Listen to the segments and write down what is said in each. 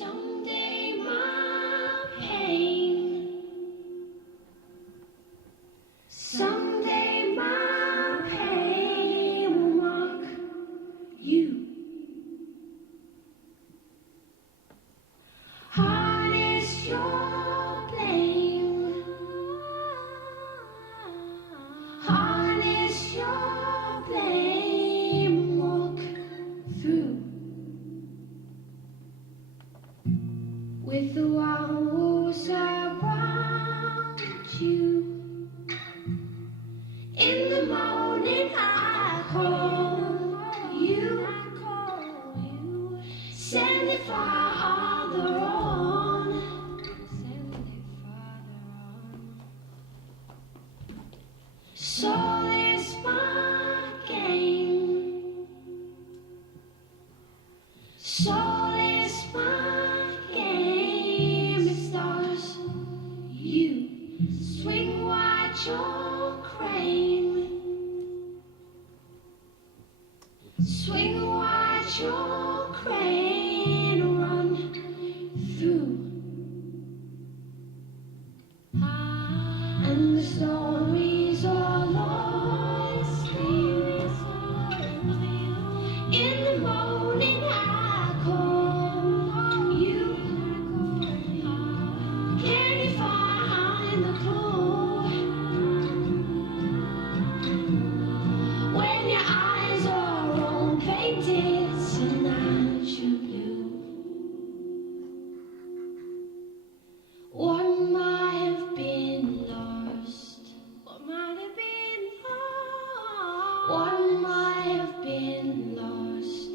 Someday my pain, someday my pain will mock you. Heart is your blame, heart is your blame. Walk through with the walls around you. In the morning I call you, send it farther on, soul is my game, soul is my game. It stars you, swing wide your crane, swing wide your crane, run through, and the stories are lost. In the morning I call you, can you find the clue? When your eyes are all painted, tonight you blue. What might have been lost? What might have been lost? What might have been lost?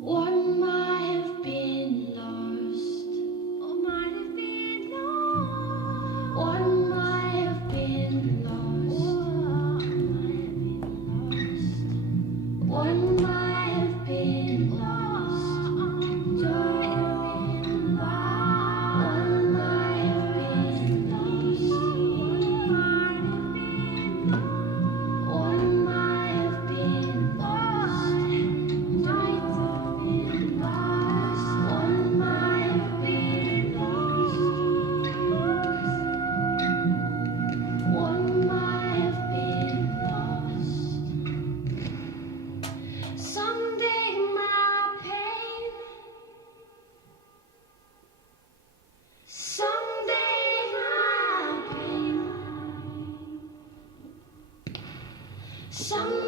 What might have been lost? What might have been lost? What might have been lost? What might have been lost? Someday my pain, someday my pain, someday